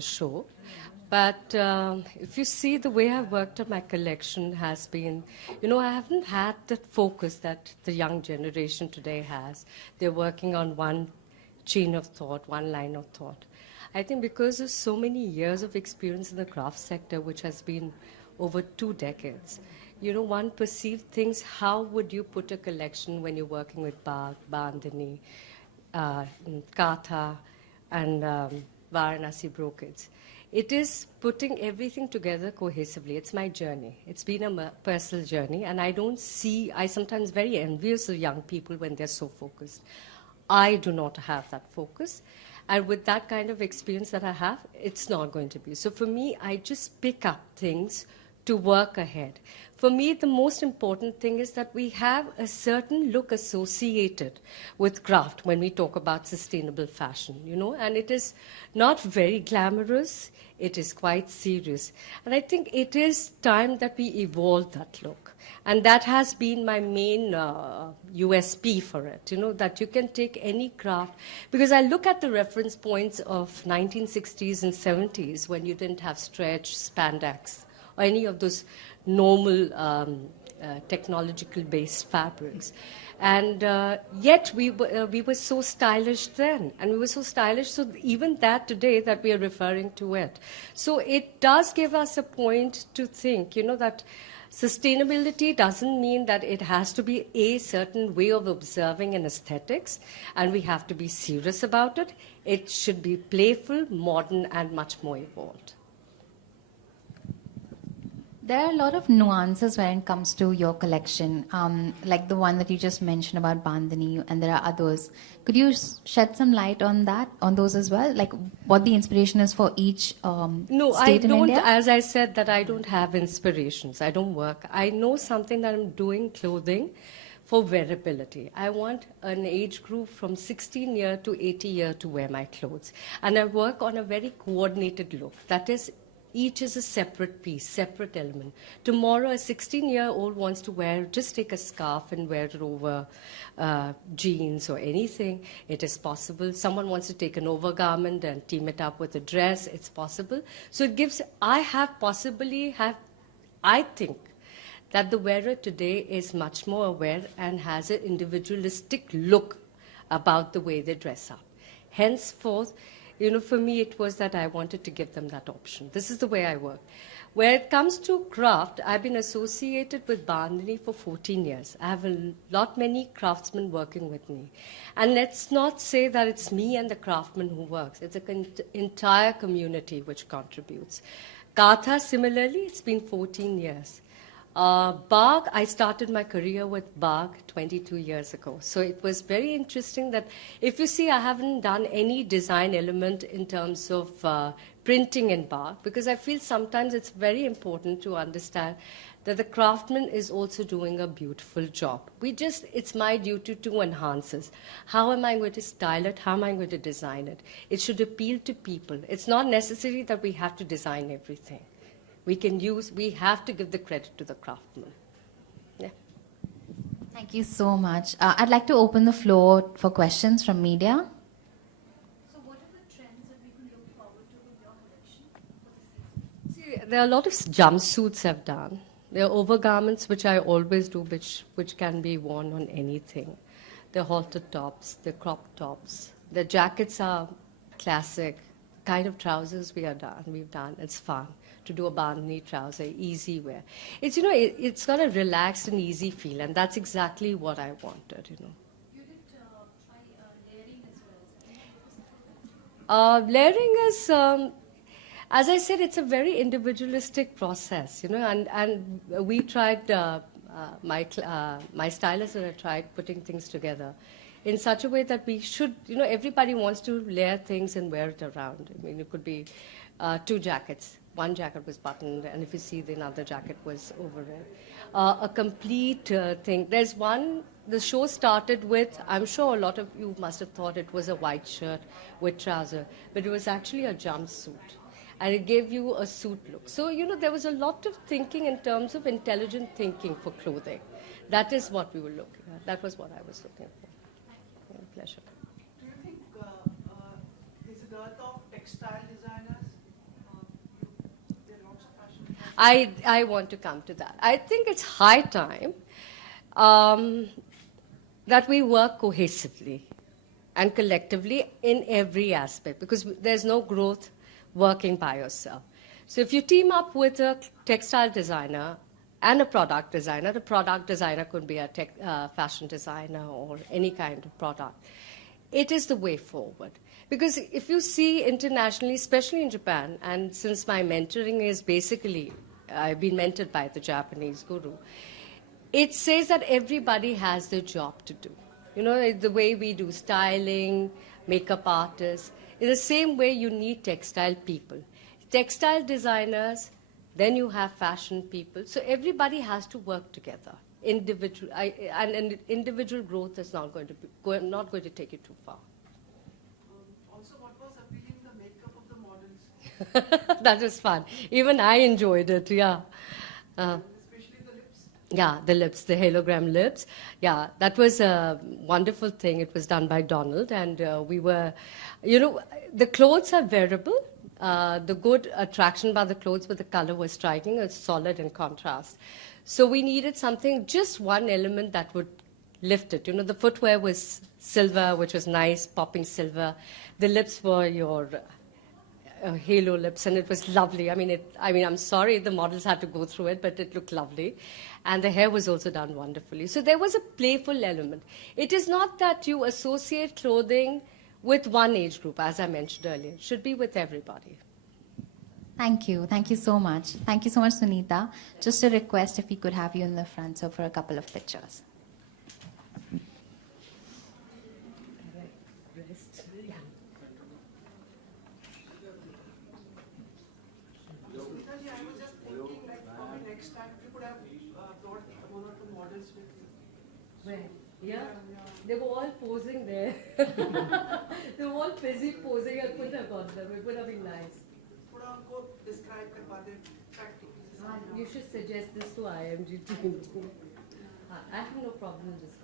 a show. But if you see the way I've worked on my collection has been, I haven't had that focus that the young generation today has. They're working on one chain of thought, one line of thought. I think because of so many years of experience in the craft sector, which has been over 2 decades, one perceived things, how would you put a collection when you're working with Bag, Bandhani, Katha, and Varanasi brocades. It is putting everything together cohesively. It's my journey. It's been a personal journey, and I'm sometimes very envious of young people when they're so focused. I do not have that focus. And with that kind of experience that I have, it's not going to be. So for me, I just pick up things to work ahead. For me, the most important thing is that we have a certain look associated with craft when we talk about sustainable fashion, and it is not very glamorous, it is quite serious. And I think it is time that we evolve that look. And that has been my main USP for it, that you can take any craft. Because I look at the reference points of 1960s and 70s when you didn't have stretch, spandex, or any of those normal technological-based fabrics. And yet we were so stylish then, and we were so stylish, so even that today that we are referring to it. So it does give us a point to think, that sustainability doesn't mean that it has to be a certain way of observing an aesthetics, and we have to be serious about it. It should be playful, modern, and much more evolved. There are a lot of nuances when it comes to your collection, like the one that you just mentioned about Bandhani, and there are others. Could you shed some light on that, on those as well? Like what the inspiration is for each state in India? As I said, that I don't have inspirations. I don't work. I know something that I'm doing clothing for wearability. I want an age group from 16 year to 80 year to wear my clothes. And I work on a very coordinated look. That is, each is a separate piece, separate element. Tomorrow, a 16-year-old wants to just take a scarf and wear it over jeans or anything. It is possible. Someone wants to take an overgarment and team it up with a dress. It's possible. So it gives, I think that the wearer today is much more aware and has an individualistic look about the way they dress up. Henceforth, for me, it was that I wanted to give them that option. This is the way I work. Where it comes to craft, I've been associated with Bandhani for 14 years. I have many craftsmen working with me. And let's not say that it's me and the craftsman who works. It's an entire community which contributes. Katha, similarly, it's been 14 years. Bag, I started my career with Bag 22 years ago. So it was very interesting that, if you see, I haven't done any design element in terms of printing in Bag, because I feel sometimes it's very important to understand that the craftsman is also doing a beautiful job. It's my duty to enhance this. How am I going to style it? How am I going to design it? It should appeal to people. It's not necessary that we have to design everything. We have to give the credit to the craftsman. Yeah. See, Thank you so much. I'd like to open the floor for questions from media. So what are the trends that we can look forward to in your collection for this season? See, there are a lot of jumpsuits I've done. There are overgarments, which I always do, which can be worn on anything. The halter tops, the crop tops. The jackets are classic. Kind of trousers we've done. It's fun to do a bandhani trouser, easy wear. It's got a relaxed and easy feel, and that's exactly what I wanted, You did try layering as well. Layering is, as I said, it's a very individualistic process, and we tried, my stylist and I tried putting things together in such a way that we should, everybody wants to layer things and wear it around. I mean, it could be 2 jackets. One jacket was buttoned, and if you see, the another jacket was over it. A complete thing. There's one, the show started with, I'm sure a lot of you must have thought it was a white shirt with trouser, but it was actually a jumpsuit. And it gave you a suit look. So, there was a lot of thinking in terms of intelligent thinking for clothing. That is what we were looking at. That was what I was looking for. Pleasure. Do you think this dearth of textile designers I want to come to that. I think it's high time that we work cohesively and collectively in every aspect, because there's no growth working by yourself. So if you team up with a textile designer and a product designer, the product designer could be a fashion designer or any kind of product, it is the way forward. Because if you see internationally, especially in Japan, and since my mentoring is basically, I've been mentored by the Japanese guru, it says that everybody has their job to do. You know, the way we do styling, makeup artists, in the same way you need textile people. Textile designers, then you have fashion people. So everybody has to work together. And individual growth is not going to take you too far. Also, what was appealing the makeup of the models? That was fun. Even I enjoyed it, yeah. Especially the lips. Yeah, the lips, the hologram lips. Yeah, that was a wonderful thing. It was done by Donald, and we were, the clothes are wearable. The good attraction about the clothes with the color was striking. It's solid in contrast. So we needed something, just one element that would lift it. The footwear was silver, which was nice, popping silver. The lips were your halo lips, and it was lovely. I mean, I'm sorry the models had to go through it, but it looked lovely. And the hair was also done wonderfully. So there was a playful element. It is not that you associate clothing with one age group, as I mentioned earlier. It should be with everybody. Thank you. Thank you so much. Thank you so much, Sunita. Just a request if we could have you in the front, so for a couple of pictures. Sunitaji, I was just thinking, like, probably next time you could have brought one or two models with you. Where? Yeah? They were all posing there. They were all busy posing. I couldn't have got them. It would have been nice. थोड़ा उनको describe करवा दे practically. You should suggest this to IMG team. I have no problem in this.